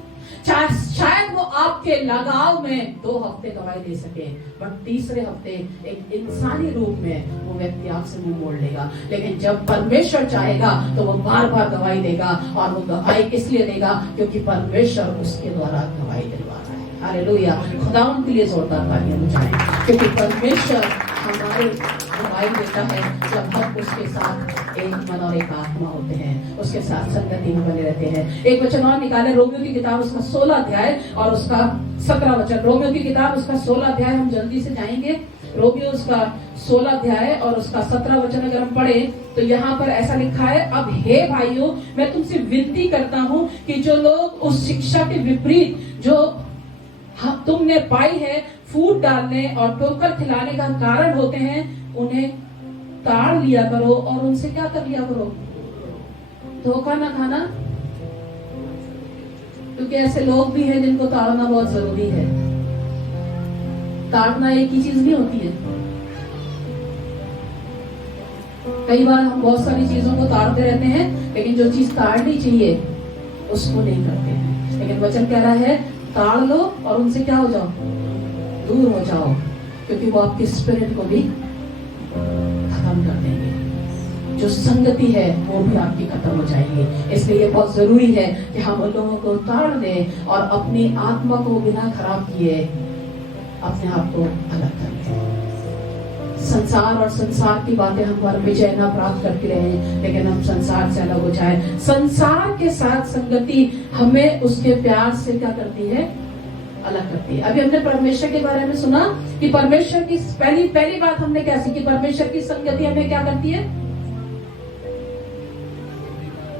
शायद वो आपके लगाव में 2 हफ्ते गवाही दे सके, बट तीसरे हफ्ते एक इंसानी रूप में वो व्यक्ति आपसे मुंह मोड़ लेगा। लेकिन जब परमेश्वर चाहेगा तो वो बार बार गवाही देगा, और वो गवाही इसलिए देगा क्योंकि परमेश्वर उसके द्वारा गवाही दिलवा रहा है। हालेलुया। खुदावंद के लिए जोरदार तालियां बजाएं, क्योंकि परमेश्वर हमारे गवाही देता है जब हम उसके साथ एक मन और एक आत्मा होते हैं, उसके साथ संगति में बने रहते हैं। एक वचन और निकाले, रोमियो की किताब उसका 16 अध्याय और उसका 17 वचन। रोमियो की किताब उसका 16 अध्याय, हम जल्दी से जाएंगे। रोमियो उसका 16 अध्याय और उसका 17 वचन अगर हम पढ़े तो यहाँ पर ऐसा लिखा है, अब हे भाइयों, मैं तुमसे विनती करता हूँ कि जो लोग उस शिक्षा के विपरीत जो तुमने पाई है, फूट डालने और ठोकर खिलाने का कारण होते हैं, उन्हें ताड़ लिया करो और उनसे क्या कर लिया करो? धोखा ना खाना। क्योंकि ऐसे लोग भी हैं जिनको ताड़ना बहुत जरूरी है। ताड़ना एक ही चीज नहीं होती है। कई बार हम बहुत सारी चीजों को ताड़ते रहते हैं, लेकिन जो चीज ताड़नी चाहिए उसको नहीं करते हैं। लेकिन वचन कह रहा है ताड़ लो और उनसे क्या हो जाओ, दूर हो जाओ, क्योंकि वो आपके स्पिरिट को भी खत्म कर देंगे। जो संगति है वो भी आपकी खत्म हो जाएगी। इसलिए ये बहुत जरूरी है कि हम उन लोगों को ताड़ दें और अपनी आत्मा को बिना खराब किए अपने आप को अलग कर दें। संसार और संसार की बातें हम पर विजय न प्राप्त करते रहे, लेकिन हम संसार से अलग हो जाए। संसार के साथ संगति हमें उसके प्यार से क्या करती है, अलग करती है। अभी हमने परमेश्वर के बारे में सुना कि परमेश्वर की पहली बात हमने क्या सीखी, परमेश्वर की संगति हमें क्या करती है,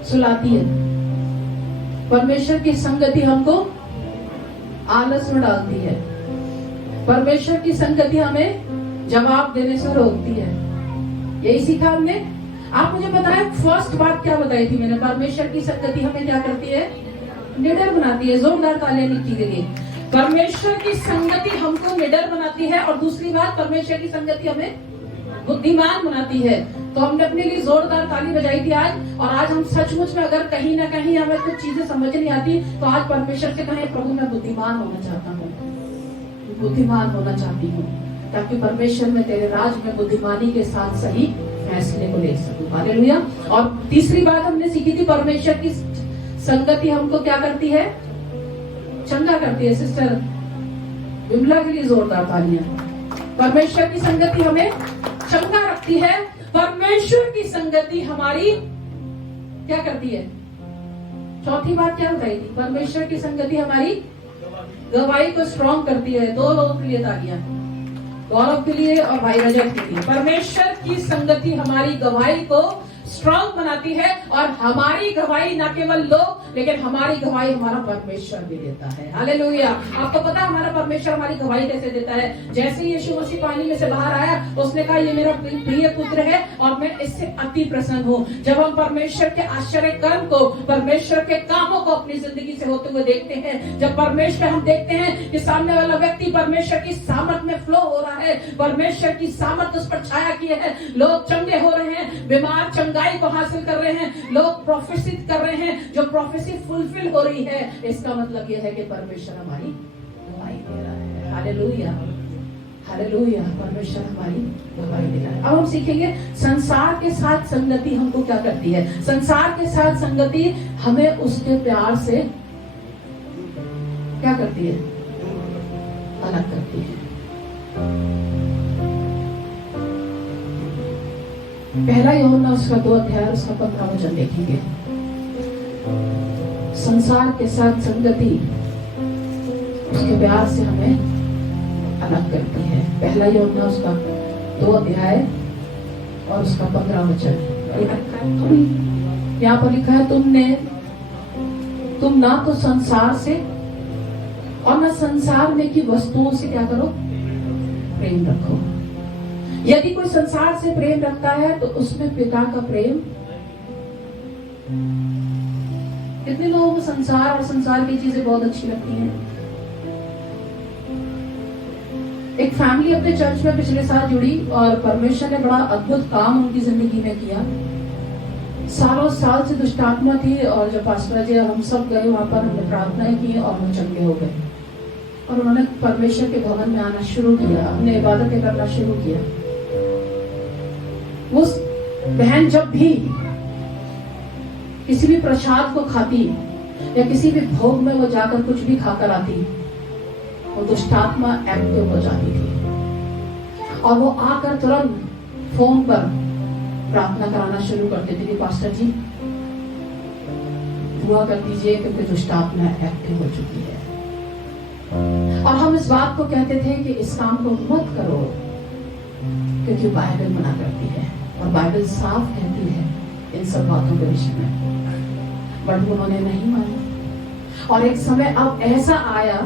सुलाती है। परमेश्वर की संगति हमको आलस में डालती है। परमेश्वर की संगति हमें जवाब देने से रोकती है। यही सीखा हमने। आप मुझे बताएं फर्स्ट बात क्या बताई थी मैंने, परमेश्वर की संगति हमें क्या करती है, निडर बनाती है। जोरदार तालियां नीचे के लिए। परमेश्वर की संगति हमको निडर बनाती है, और दूसरी बात परमेश्वर की संगति हमें बुद्धिमान बनाती है। तो हमने अपने लिए जोरदार ताली बजाई थी आज, और आज हम सचमुच में अगर कहीं ना कहीं हमें कुछ चीजें समझ नहीं आती तो आज परमेश्वर से कहें प्रभु मैं बुद्धिमान होना चाहता हूँ, बुद्धिमान होना चाहती हूँ, ताकि परमेश्वर में तेरे राज में बुद्धिमानी के साथ सही फैसले को ले सकूं। हालेलुया। और तीसरी बात हमने सीखी थी, परमेश्वर की संगति हमको क्या करती है, चंगा करती है। सिस्टर विमला के लिए जोरदार तालियां। परमेश्वर की संगति हमें चंगा रखती है। परमेश्वर की संगति हमारी क्या करती है, चौथी बात क्या बताई थी, परमेश्वर की संगति हमारी गवाही को स्ट्रॉन्ग करती है। दो लोगों के लिए तालियां, गौरव के लिए और भाई रजत के लिए। परमेश्वर की संगति हमारी गवाही को स्ट्रॉन्ग बनाती है, और हमारी गवाही न केवल लोग, लेकिन हमारी गवाही हमारा परमेश्वर भी देता है। हालेलुया। आपको पता है हमारा परमेश्वर हमारी गवाही कैसे देता है? जैसे ही यीशु मसीह पानी में से बाहर आया, उसने कहा ये मेरा प्रिय पुत्र है और मैं इससे अति प्रसन्न हूँ। जब हम परमेश्वर के आश्चर्य कर्म को, परमेश्वर के कामों को अपनी जिंदगी से होते हुए देखते हैं, जब परमेश्वर हम देखते हैं कि सामने वाला व्यक्ति परमेश्वर की सामर्थ में फ्लो हो रहा है, परमेश्वर की सामर्थ उस पर छाया किए है, लोग चंगे हो रहे हैं, बीमार चंगाई को हासिल कर रहे हैं, लोग प्रोफेसी कर रहे हैं, जो प्रोफेसी फुलफिल हो रही है, इसका मतलब यह है कि परमेश्वर हमारी गवाही दे रहा है। Hallelujah, hallelujah. परमेश्वर हमारी गवाही दे रहा है। अब हम सीखेंगे संसार के साथ संगति हमको क्या करती है। संसार के साथ संगति हमें उसके प्यार से क्या करती है, अलग करती है। पहला यूहन्ना उसका 2 अध्याय उसका 15 वचन देखेंगे। संसार के साथ संगति उसके प्यार से हमें अलग करती है। पहला यूहन्ना उसका 2 अध्याय और उसका 15 वचन। यहाँ पर लिखा है तुम ना तो संसार से और न संसार में की वस्तुओं से क्या करो, प्रेम रखो। यदि कोई संसार से प्रेम रखता है तो उसमें पिता का प्रेम। कितने लोगों को संसार और संसार की चीजें बहुत अच्छी लगती हैं। एक फैमिली अपने चर्च में पिछले साल जुड़ी और परमेश्वर ने बड़ा अद्भुत काम उनकी जिंदगी में किया। सालों साल से दुष्टात्मा थी, और जब पास्टर जी हम सब गए वहां पर, हमने प्रार्थनाएं की और वो चंगे हो गए, और उन्होंने परमेश्वर के भवन में आना शुरू किया, हमने इबादतें करना शुरू किया। वो बहन जब भी किसी भी प्रसाद को खाती या किसी भी भोग में वो जाकर कुछ भी खाकर आती, वो दुष्टात्मा एक्टिव हो जाती थी, और वो आकर तुरंत फोन पर प्रार्थना कराना शुरू करते थे कि पास्टर जी दुआ कर दीजिए क्योंकि दुष्टात्मा एक्टिव हो चुकी है। और हम इस बात को कहते थे कि इस काम को मत करो, क्योंकि बाइबल मना करती है और बाइबल साफ कहती है इन सब बातों के विषय में, बट उन्होंने नहीं माना। और एक समय अब ऐसा आया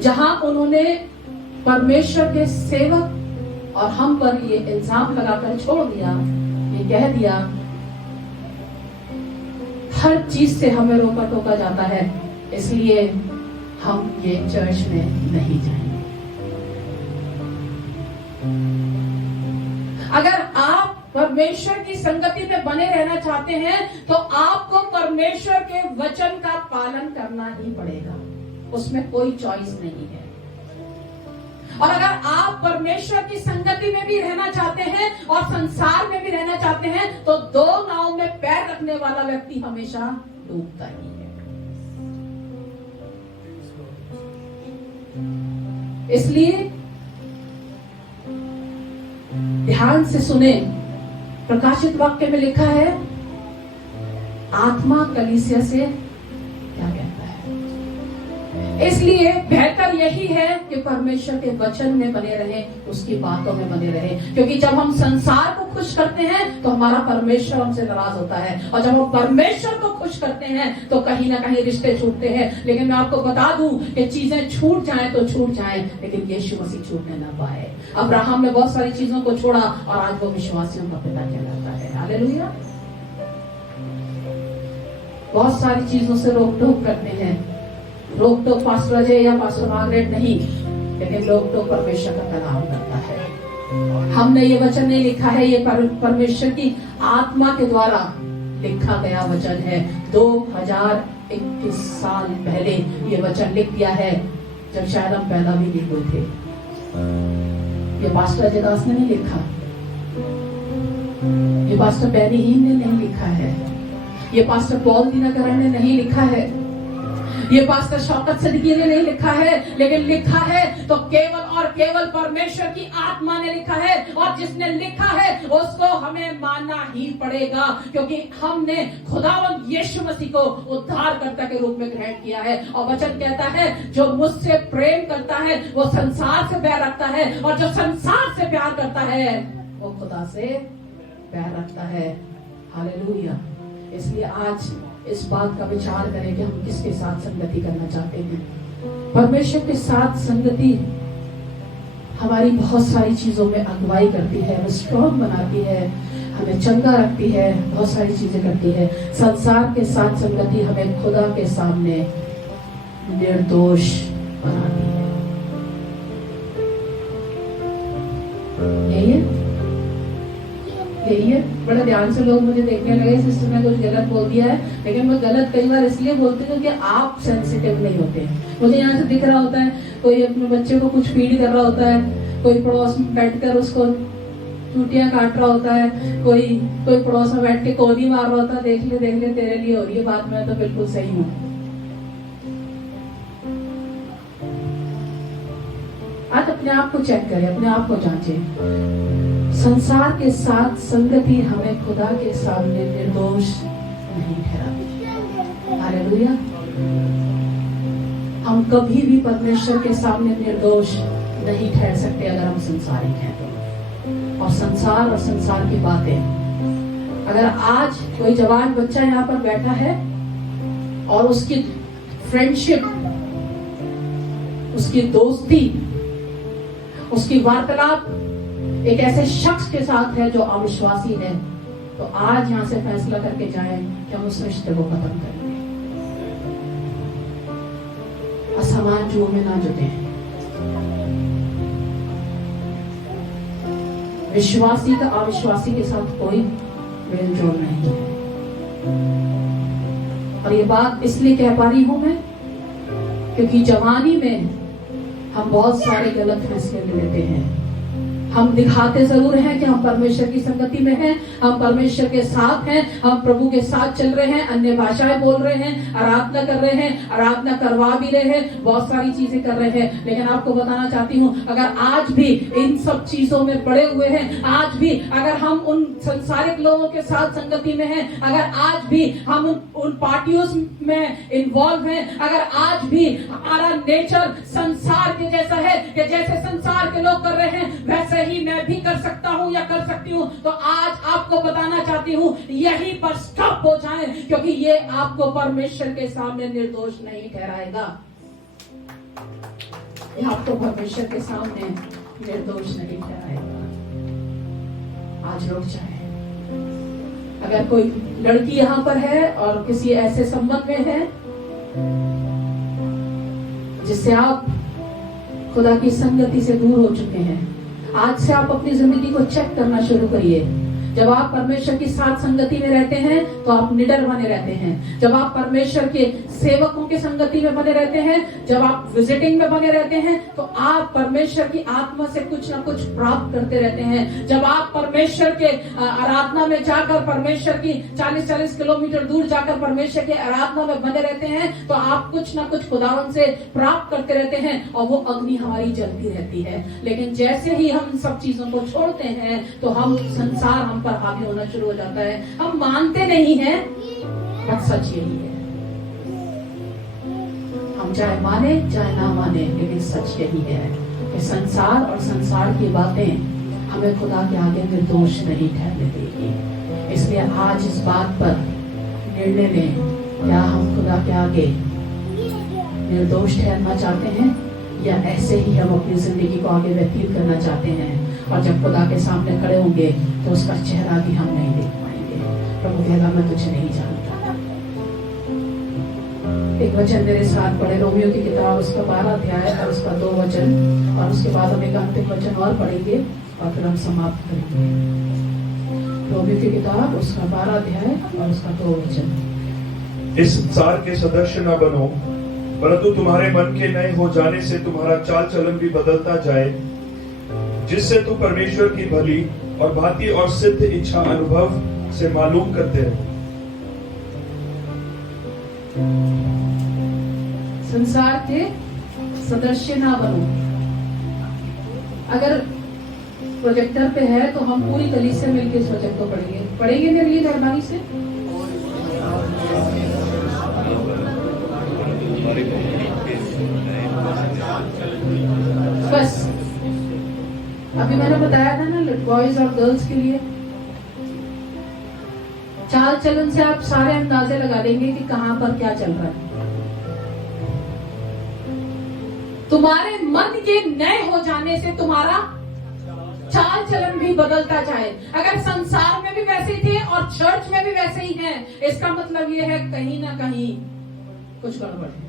जहां उन्होंने परमेश्वर के सेवक और हम पर ये इल्जाम लगाकर छोड़ दिया, ये कह दिया हर चीज से हमें रोका टोका जाता है, इसलिए हम ये चर्च में नहीं जाएंगे। अगर आप परमेश्वर की संगति में बने रहना चाहते हैं तो आपको परमेश्वर के वचन का पालन करना ही पड़ेगा, उसमें कोई चॉइस नहीं है। और अगर आप परमेश्वर की संगति में भी रहना चाहते हैं और संसार में भी रहना चाहते हैं तो दो नाव में पैर रखने वाला व्यक्ति हमेशा डूबता ही है। इसलिए ध्यान से सुने, प्रकाशित वाक्य में लिखा है आत्मा कलीसिया से क्या कहता है। इसलिए बेहतर यही है कि परमेश्वर के वचन में बने रहें, उसकी बातों में बने रहें, क्योंकि जब हम संसार को खुश करते हैं तो हमारा परमेश्वर हमसे नाराज होता है, और जब हम परमेश्वर को खुश करते हैं तो कहीं ना कहीं रिश्ते छूटते हैं। लेकिन मैं आपको बता दूं कि चीजें छूट जाएं तो छूट जाएं, लेकिन यीशु मसीह छूटने ना पाए। अब्राहम ने बहुत सारी चीजों को छोड़ा और आज वो विश्वासियों का पिता कहलाता है। हालेलुया। बहुत सारी चीजों से रोक टोक करते हैं, रोक टोक पास्टर अजय या पास्टर मार्गरेट नहीं, लेकिन रोक टोक परमेश्वर का कलाम करता है। हमने ये वचन नहीं लिखा है, ये परमेश्वर की आत्मा के द्वारा लिखा गया वचन है। 2021 साल पहले ये वचन लिख दिया है, जब शायद हम पैदा भी नहीं हुए थे। ये पास्टर अजय दास ने नहीं लिखा, ये पास्टर बैरीहीन ने नहीं लिखा है, ये पास्टर पॉल दीनाकरण ने नहीं लिखा है, ये पास्टर शौकत सिद्दीकी ने नहीं लिखा है, लेकिन लिखा है तो केवल और केवल परमेश्वर की आत्मा ने लिखा है। और जिसने लिखा है उसको हमें मानना ही पड़ेगा, क्योंकि हमने खुदावंद यीशु मसीह को उद्धारकर्ता के रूप में ग्रहण किया है। और वचन कहता है जो मुझसे प्रेम करता है वो संसार से प्यार रखता है, और जो संसार से प्यार करता है वो खुदा से प्यार रखता है। हालेलुया। इसलिए आज इस बात का विचार करें कि हम किसके साथ संगति करना चाहते हैं। परमेश्वर के साथ संगति हमारी बहुत सारी चीजों में अगुवाई करती है, हमें स्ट्रॉन्ग बनाती है, हमें चंगा रखती है, बहुत सारी चीजें करती है। संसार के साथ संगति हमें खुदा के सामने निर्दोष बनाती है। यही है, यही है। बड़े ध्यान से लोग मुझे देखने लगे, सिस्टर ने कुछ गलत बोल दिया है, लेकिन मैं गलत कई बार इसलिए बोलती हूँ कि आप सेंसिटिव नहीं होते। मुझे यहाँ से दिख रहा होता है कोई अपने बच्चे को कुछ फीड कर रहा होता है, कोई पड़ोस में बैठकर उसको चूटियां काट रहा होता है, कोई पड़ोस में बैठ के कोनी मार रहा होता है, देख ले तेरे लिए हो रही है बात, मैं तो बिल्कुल सही हूँ। आज अपने आप को चेक करें, अपने आप को जांचें। संसार के साथ संगति हमें खुदा के सामने निर्दोष नहीं ठहराती। हालेलुया। हम कभी भी परमेश्वर के सामने निर्दोष नहीं ठहर सकते अगर हम संसारिक हैं। और संसार की बातें, अगर आज कोई जवान बच्चा यहाँ पर बैठा है और उसकी फ्रेंडशिप, उसकी दोस्ती, उसकी वार्तालाप एक ऐसे शख्स के साथ है जो अविश्वासी है, तो आज यहां से फैसला करके जाएं कि हम उस रिश्ते को खत्म करेंगे। असमान जुओं में ना जुटे। विश्वासी का अविश्वासी के साथ कोई मेल जोल नहीं है। और ये बात इसलिए कह पा रही हूं मैं, क्योंकि जवानी में हम बहुत सारे गलत फैसले ले लेते हैं। हम दिखाते जरूर हैं कि हम परमेश्वर की संगति में हैं, हम परमेश्वर के साथ हैं, हम प्रभु के साथ चल रहे हैं, अन्य भाषाएं बोल रहे हैं, आराधना कर रहे हैं, आराधना करवा भी रहे हैं, बहुत सारी चीजें कर रहे हैं। लेकिन आपको बताना चाहती हूँ, अगर आज भी इन सब चीजों में पड़े हुए हैं, आज भी अगर हम उन संसारिक लोगों के साथ संगति में हैं, अगर आज भी हम उन पार्टियों में इन्वॉल्व हैं, अगर आज भी हमारा नेचर संसार के जैसा है कि जैसे संसार के लोग कर रहे हैं वैसे ही मैं भी कर सकता हूं या कर सकती हूं, तो आज आपको बताना चाहती हूं यहीं पर स्टॉप हो जाए, क्योंकि ये आपको परमेश्वर के सामने निर्दोष नहीं ठहराएगा। ये आपको परमेश्वर के सामने निर्दोष नहीं ठहराएगा। आज रुक जाए। अगर कोई लड़की यहाँ पर है और किसी ऐसे संबंध में है जिससे आप खुदा की संगति से दूर हो चुके हैं। आज से आप अपनी जिंदगी को चेक करना शुरू करिए। जब आप परमेश्वर की साथ संगति में रहते हैं तो आप निडर बने रहते हैं। जब आप परमेश्वर के सेवकों की संगति में बने रहते हैं, जब आप विजिटिंग में बने रहते हैं, तो आप परमेश्वर की आत्मा से कुछ ना कुछ प्राप्त करते रहते हैं। जब आप परमेश्वर के आराधना में जाकर, परमेश्वर की 40-40 किलोमीटर दूर जाकर परमेश्वर के आराधना में बने रहते हैं, तो आप कुछ ना कुछ खुदावन से प्राप्त करते रहते हैं और वो अग्नि हमारी जलती रहती है। लेकिन जैसे ही हम सब चीजों को छोड़ते हैं तो हम संसार हम पर हावी होना शुरू हो जाता है। हम मानते नहीं हैं, बट सच यही है। हम चाहे माने चाहे ना माने, लेकिन सच यही है कि संसार और संसार की बातें हमें खुदा के आगे निर्दोष नहीं ठहरने देगी। इसलिए आज इस बात पर निर्णय लें, क्या हम खुदा के आगे निर्दोष ठहरना चाहते हैं या ऐसे ही हम अपनी जिंदगी को आगे व्यतीत करना चाहते हैं। और जब खुदा के सामने खड़े होंगे तो उसका चेहरा भी हम नहीं देख पाएंगे। प्रभु कहेगा मैं तुझे नहीं जानता। एक वचन मेरे साथ पढ़े, रोमियो की किताब उसका 12 अध्याय और उसका 2 वचन, और उसके बाद हम एक अंतिम वचन और पढ़ेंगे और फिर हम समाप्त करेंगे। रोमियो की किताब उसका 12 अध्याय और उसका 2 वचन। इस संसार के सदस्य न बनो, परंतु तुम्हारे मन के नए हो जाने से तुम्हारा चाल चलन भी बदलता जाए, जिससे तुम परमेश्वर की भली और भांति और सिद्ध इच्छा अनुभव से मालूम करते रहो। संसार के सदस्य ना बनो। अगर प्रोजेक्टर पे है तो हम पूरी गली से मिलकर इस वचन को पढ़ेंगे मेरे लिए मेहरबानी से। बस अभी मैंने बताया था ना, बॉयज और गर्ल्स के लिए चाल चलन से आप सारे अंदाजे लगा देंगे कि कहां पर क्या चल रहा है। तुम्हारे मन के नए हो जाने से तुम्हारा चाल चलन भी बदलता जाए। अगर संसार में भी वैसे थे और चर्च में भी वैसे ही हैं, इसका मतलब यह है कहीं ना कहीं कुछ गड़बड़ है।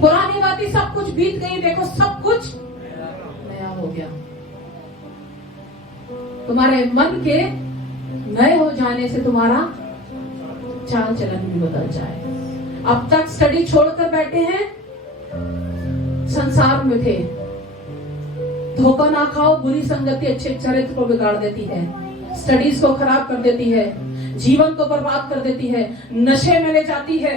पुरानी बातें सब कुछ बीत गई, देखो सब कुछ नया हो गया। तुम्हारे मन के नए हो जाने से तुम्हारा चाल चलन भी बदल जाए। अब तक स्टडी छोड़कर बैठे हैं, संसार में थे। धोखा ना खाओ, बुरी संगति अच्छे चरित्र को बिगाड़ देती है, स्टडीज को खराब कर देती है, जीवन को बर्बाद कर देती है, नशे में ले जाती है।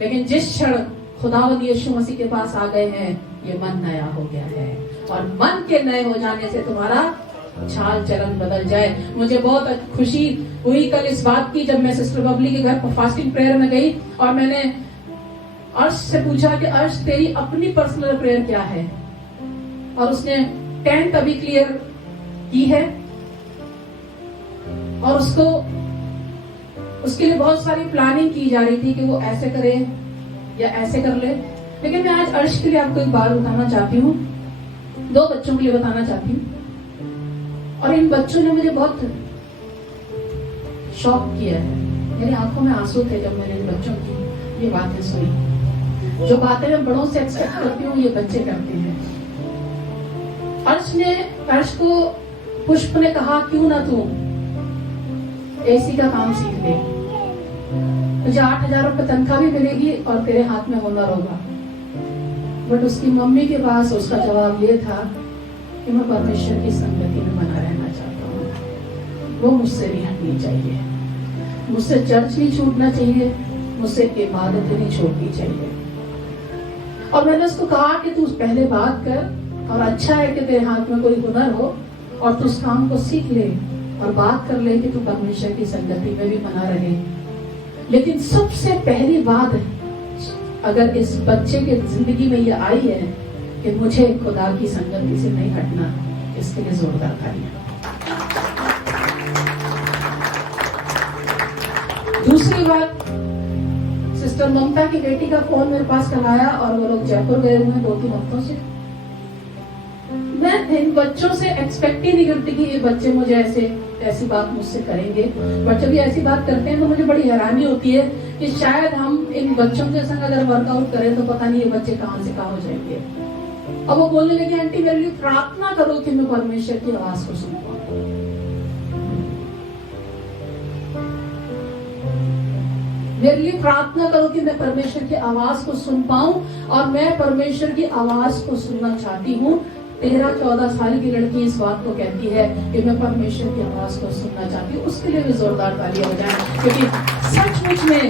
लेकिन जिस क्षण खुदावंद यीशु मसीह के पास आ गए हैं, ये मन नया हो गया है। और मन के नए हो जाने से तुम्हारा चाल चलन बदल जाए। मुझे बहुत खुशी हुई कल इस बात की, जब मैं सिस्टर बबली के घर पर फास्टिंग प्रेयर में गई और मैंने अर्श से पूछा कि अर्श तेरी अपनी पर्सनल प्रेयर क्या है, और उसने 10th अभी क्लियर की है और उसके लिए बहुत सारी प्लानिंग की जा रही थी कि वो ऐसे करे या ऐसे कर ले। लेकिन मैं आज अर्श के लिए आपको एक बात बताना चाहती हूँ, 2 बच्चों के लिए बताना चाहती हूँ। और इन बच्चों ने मुझे बहुत शॉक किया है। मेरी आंखों में आंसू थे जब मैंने इन बच्चों की ये बातें सुनी। जो बातें मैं बड़ों से एक्सपेक्ट करती हूँ, ये बच्चे करते हैं। अर्श को पुष्प ने कहा, क्यों ना तू एसी का काम सीख ले, तुझे 8,000 रुपए तनख्वाह भी मिलेगी और तेरे हाथ में हुनर होगा। बट उसकी मम्मी के पास उसका जवाब ये था कि मैं परमेश्वर की संगति में बना रहना चाहता हूँ, वो मुझसे नहीं हटनी चाहिए, मुझसे चर्च नहीं छूटना चाहिए, मुझसे इबादत नहीं छोड़नी चाहिए। और मैंने उसको कहा कि तू पहले बात कर, और अच्छा है कि तेरे हाथ में कोई हुनर हो और तू उस काम को सीख ले और बात कर ले कि तू परमेश्वर की संगति में भी बना रहे। लेकिन सबसे पहली बात, अगर इस बच्चे के जिंदगी में ये आई है कि मुझे खुदा की संगति से नहीं हटना, इसके लिए जोरदार तालियां। दूसरी बात, सिस्टर ममता की बेटी का फोन मेरे पास कल आया और वो लोग जयपुर गए हुए 2-3 हफ्तों से। मैं इन बच्चों से एक्सपेक्ट ही नहीं करती कि ये बच्चे मुझे ऐसी बात मुझसे करेंगे। बट जब ये ऐसी बात करते हैं तो मुझे बड़ी हैरानी होती है कि शायद हम इन बच्चों के संग अगर वर्कआउट करें तो पता नहीं ये बच्चे कहां से कहां हो जाएंगे। अब वो बोलने लगे, आंटी मेरे लिए प्रार्थना करो कि मैं परमेश्वर की आवाज को सुन पाऊं। मेरे लिए प्रार्थना करो कि मैं परमेश्वर की आवाज को सुन पाऊं, और मैं परमेश्वर की आवाज को सुनना चाहती हूँ। 13-14 साल की लड़की इस बात को कहती है कि मैं परमेश्वर की आवाज को सुनना चाहती हूँ। उसके लिए भी जोरदार तालियां हो जाए, क्योंकि सचमुच में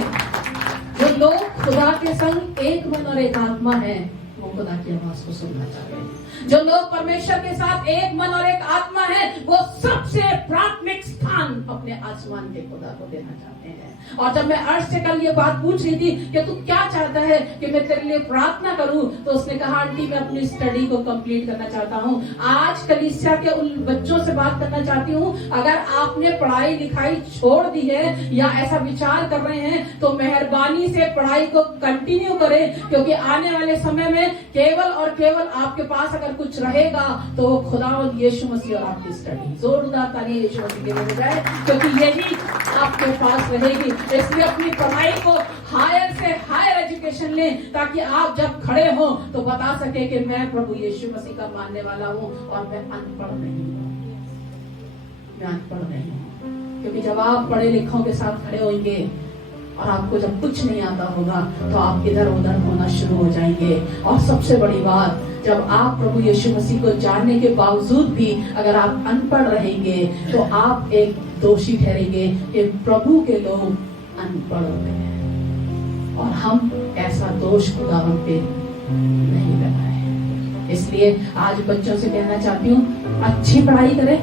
जो लोग खुदा के संग एक मन और एक आत्मा है वो खुदा की आवाज को सुनना चाहते हैं। जो लोग परमेश्वर के साथ एक मन और एक आत्मा है वो सबसे प्राथमिक स्थान अपने आसमान के खुदा को देना चाहते हैं। और जब मैं अर्श से कल ये बात पूछ रही थी कि तू क्या चाहता है कि मैं तेरे लिए प्रार्थना करूं, तो उसने कहा, आंटी मैं अपनी स्टडी को कंप्लीट करना चाहता हूं। आज कलीसिया के उन बच्चों से बात करना चाहती हूं, अगर आपने पढ़ाई लिखाई छोड़ दी है या ऐसा विचार कर रहे हैं तो मेहरबानी से पढ़ाई को कंटिन्यू करें, क्योंकि आने वाले समय में केवल और केवल आपके पास अगर कुछ रहेगा तो वो खुदावंद यीशु मसीह और आपकी स्टडी। जोरदार ताली यीशु मसीह के लिए हो जाए, क्योंकि यही आपके पास रहेगी। इसलिए अपनी पढ़ाई को हायर से हायर एजुकेशन लें, ताकि आप जब खड़े हो तो बता सके कि मैं प्रभु यीशु मसीह का मानने वाला हूं और मैं अनपढ़ नहीं हूं। मैं अनपढ़ नहीं हूं, क्योंकि जब आप पढ़े लिखों के साथ खड़े होंगे और आपको जब कुछ नहीं आता होगा तो आप इधर उधर होना शुरू हो जाएंगे। और सबसे बड़ी बात, जब आप प्रभु यीशु मसीह को जानने के बावजूद भी अगर आप अनपढ़ रहेंगे तो आप एक दोषी ठहरेंगे कि प्रभु के लोग अनपढ़ होते हैं, और हम ऐसा दोष खुदावंद पे नहीं लगाए। इसलिए आज बच्चों से कहना चाहती हूँ, अच्छी पढ़ाई करें,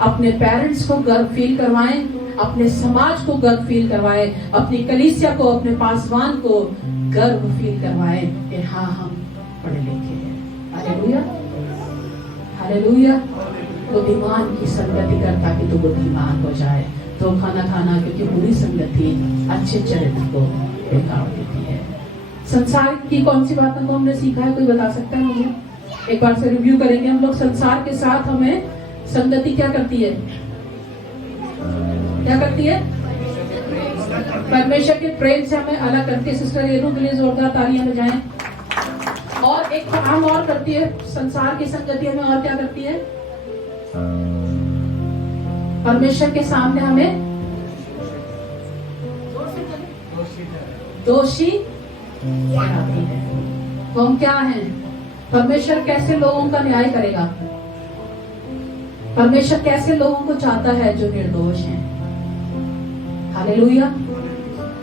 अपने पेरेंट्स को गर्व फील करवाएं, अपने समाज को गर्व फील करवाएं, अपनी कलीसिया को, अपने पासवान को गर्व फील करवाएं कि हाँ हम पढ़े लिखे हैं। Hallelujah, hallelujah. बुद्धिमान की संगति कर ताकि तू बुद्धिमान हो जाए। तो खाना खाना, क्योंकि बुरी संगति अच्छे चरित्र को बेकार देती है। संसार की कौन सी बातों को हमने सीखा है, कोई बता सकता है मुझे? एक बार से रिव्यू करेंगे हम लोग। संसार के साथ हमें संगति क्या करती है? क्या करती है? परमेश्वर के प्रेम से हमें अलग करती है। सिस्टर रेनू के लिए जोरदार तालियां बजाएं। और एक काम और करती है संसार की संगति, हमें और क्या करती है? परमेश्वर के सामने हमें दोषी ठहराती है। तो हम क्या हैं? परमेश्वर कैसे लोगों का न्याय करेगा? परमेश्वर कैसे लोगों को चाहता है? जो निर्दोष हैं। हालेलुया।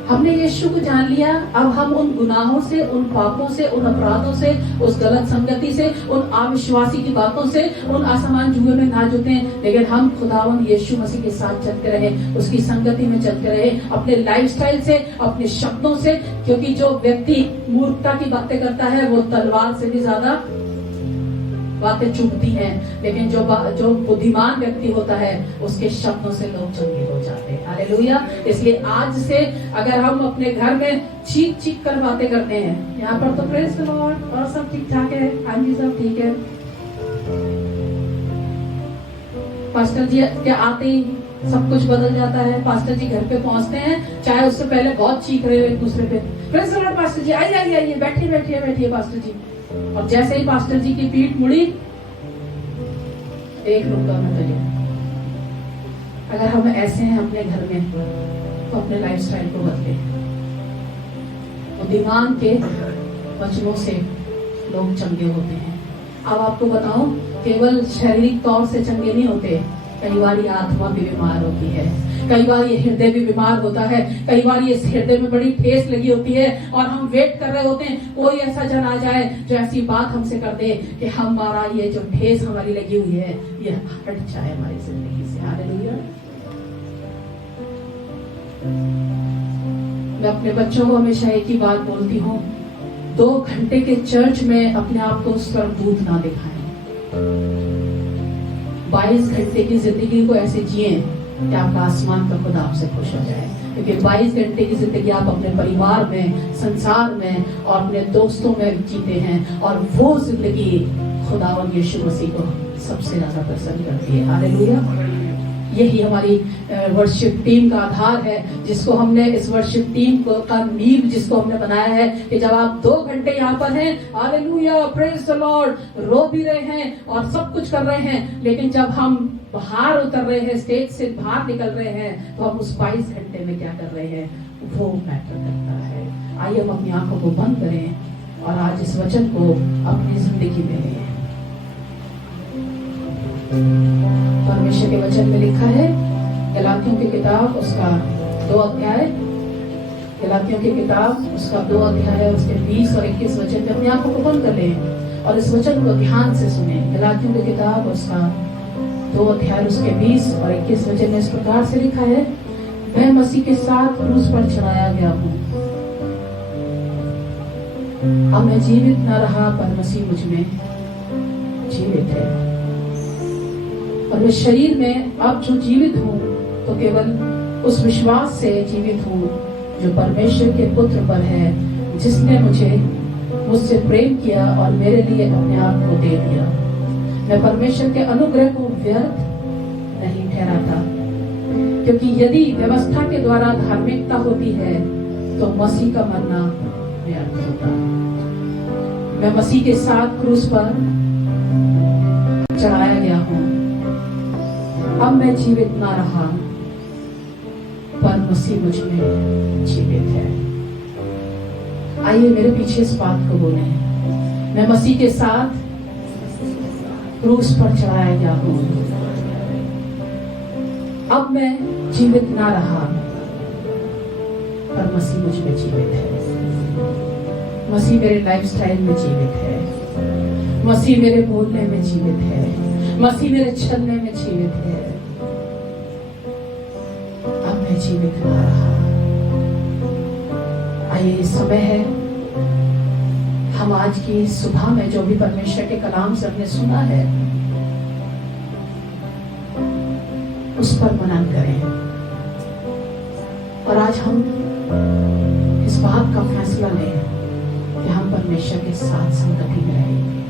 हमने यीशु को जान लिया, अब हम उन गुनाहों से, उन पापों से, उन अपराधों से, उस गलत संगति से, उन अविश्वासी की बातों से, उन असमान जुए में ना जुटे, लेकिन हम खुदावंद यीशु मसीह के साथ चलते रहे, उसकी संगति में चलते रहे, अपने लाइफस्टाइल से, अपने शब्दों से। क्योंकि जो व्यक्ति मूर्खता की बातें करता है वो तलवार से भी ज्यादा बातें चुभती हैं, लेकिन जो बुद्धिमान व्यक्ति होता है उसके शब्दों से लोग चंगे हो जाते हैं। हालेलुया। इसलिए आज से अगर हम अपने घर में चीख चीख कर बातें करते हैं, यहाँ पर तो प्रेज द लॉर्ड और सब ठीक ठाक है, हाँ जी सब ठीक है, पास्टर जी के आते ही सब कुछ बदल जाता है। पास्टर जी घर पे पहुंचते हैं, चाहे उससे पहले बहुत चीख रहे हो एक दूसरे पे, प्रेज द लॉर्ड पास्टर जी, आइए आइए आइए, बैठिए बैठिए बैठिए पास्टर जी। और जैसे ही पास्टर जी की पीठ मुड़ी, एक रुपया में तो। अगर हम ऐसे हैं अपने घर में तो अपने लाइफस्टाइल को बदले। बुद्धिमान के वचनों से लोग चंगे होते हैं। अब आपको बताऊं, केवल शारीरिक तौर से चंगे नहीं होते, कई बार ये आत्मा भी बीमार होती है, कई बार ये हृदय भी बीमार होता है, कई बार ये हृदय में बड़ी ठेस लगी होती है और हम वेट कर रहे होते हैं कोई ऐसा जन आ जाए जो ऐसी बात हमसे कर दे कि हमारा ये जो ठेस हमारी लगी हुई है ये हट जाए हमारी जिंदगी से। हालेलुया। मैं अपने बच्चों को हमेशा एक ही बात बोलती हूँ, 2 घंटे के चर्च में अपने आप को स्वर्गदूत ना दिखाएं। 22 घंटे की जिंदगी को ऐसे जिए कि आपका आसमान का खुदा आपसे खुश हो जाए। क्योंकि 22 घंटे की जिंदगी आप अपने परिवार में, संसार में और अपने दोस्तों में जीते हैं, और वो जिंदगी खुदावंद यीशु मसीह को सबसे ज्यादा पसंद करती है। हालेलुया। यही हमारी वर्शिप टीम का आधार है, जिसको हमने इस वर्शिप टीम को का नींव जिसको हमने बनाया है कि जब आप 2 घंटे यहाँ पर हैं, हालेलुया, प्रेज द लॉर्ड, रो भी रहे हैं और सब कुछ कर रहे हैं, लेकिन जब हम बाहर उतर रहे हैं, स्टेज से बाहर निकल रहे हैं, तो हम उस 22 घंटे में क्या कर रहे हैं, वो मैटर करता है। आइए हम अपनी आंखों को बंद करें और आज इस वचन को अपनी जिंदगी में लें। परमेश्वर के वचन में लिखा है, गलातियों की किताब उसका 2 अध्याय, गलातियों की किताब उसका 2 अध्याय उसके 20 और 21 वचन पे अपनी आंखों को बंद कर लें और इस वचन को ध्यान से सुने। गलातियों की किताब उसका 2 अध्याय उसके 20 और 21 वचन में इस प्रकार से लिखा है, मैं मसीह के साथ क्रूस पर चढ़ाया गया हूँ, अब मैं जीवित न रहा पर मसीह मुझ में जीवित है, और मैं शरीर में अब जो जीवित हूँ तो केवल उस विश्वास से जीवित हूँ जो परमेश्वर के पुत्र पर है, जिसने मुझसे प्रेम किया और मेरे लिए अपने आप को दे दिया। मैं परमेश्वर के अनुग्रह को व्यर्थ नहीं ठहराता, क्योंकि यदि व्यवस्था के द्वारा धार्मिकता होती है तो मसीह का मरना व्यर्थ होता। मैं मसीह के साथ क्रूस पर चढ़ाया गया हूँ, अब मैं जीवित ना रहा पर मसीह मुझ में जीवित है। आइए मेरे पीछे इस बात को बोले, मैं मसीह के साथ क्रूस पर चढ़ाया गया हूँ, अब मैं जीवित ना रहा पर मसीह मुझ में जीवित है। मसीह मेरे लाइफस्टाइल में जीवित है, मसीह मेरे बोलने में जीवित है, मसीह मेरे चलने में जीवित है, अब मैं जीवित ना रहा। आइए इस समय है, हम आज की सुबह में जो भी परमेश्वर के कलाम से हमने सुना है उस पर मनन करें और आज हम इस बात का फैसला लें कि हम परमेश्वर के साथ संगति में रहेंगे।